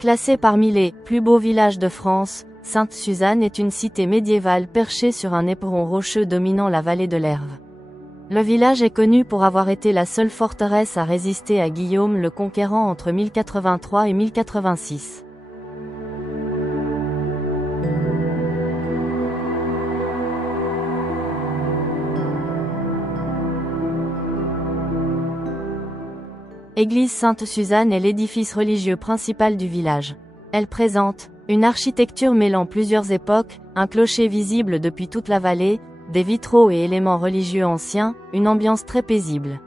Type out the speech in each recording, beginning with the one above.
Classée parmi les plus beaux villages de France, Sainte-Suzanne est une cité médiévale perchée sur un éperon rocheux dominant la vallée de l'Erve. Le village est connu pour avoir été la seule forteresse à résister à Guillaume le Conquérant entre 1083 et 1086. Église Sainte-Suzanne est l'édifice religieux principal du village. Elle présente une architecture mêlant plusieurs époques, un clocher visible depuis toute la vallée, des vitraux et éléments religieux anciens, une ambiance très paisible.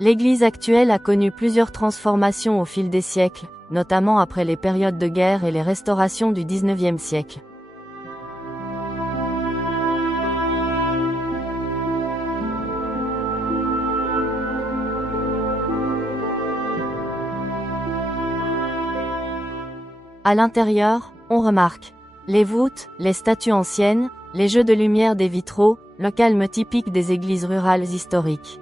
L'église actuelle a connu plusieurs transformations au fil des siècles, notamment après les périodes de guerre et les restaurations du XIXe siècle. À l'intérieur, on remarque les voûtes, les statues anciennes, les jeux de lumière des vitraux, le calme typique des églises rurales historiques.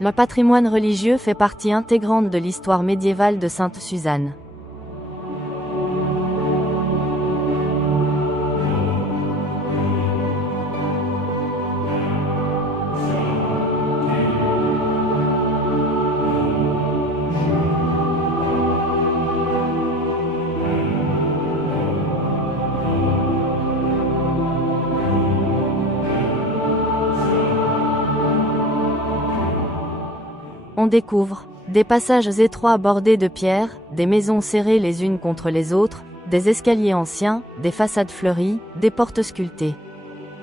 Le patrimoine religieux fait partie intégrante de l'histoire médiévale de Sainte-Suzanne. On découvre des passages étroits bordés de pierres, des maisons serrées les unes contre les autres, des escaliers anciens, des façades fleuries, des portes sculptées.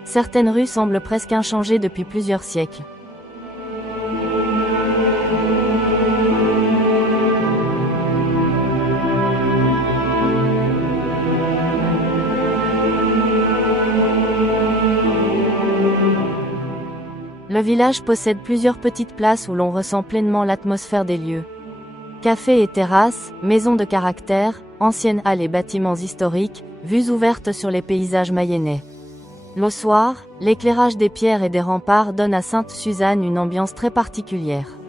Certaines rues semblent presque inchangées depuis plusieurs siècles. Le village possède plusieurs petites places où l'on ressent pleinement l'atmosphère des lieux. Cafés et terrasses, maisons de caractère, anciennes halles et bâtiments historiques, vues ouvertes sur les paysages mayennais. Le soir, l'éclairage des pierres et des remparts donne à Sainte-Suzanne une ambiance très particulière.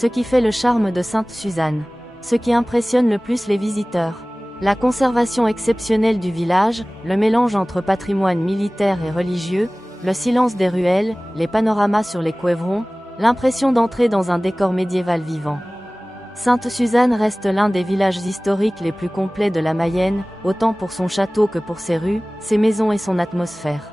Ce qui fait le charme de Sainte-Suzanne. Ce qui impressionne le plus les visiteurs. La conservation exceptionnelle du village, le mélange entre patrimoine militaire et religieux, le silence des ruelles, les panoramas sur les couévrons, l'impression d'entrer dans un décor médiéval vivant. Sainte-Suzanne reste l'un des villages historiques les plus complets de la Mayenne, autant pour son château que pour ses rues, ses maisons et son atmosphère.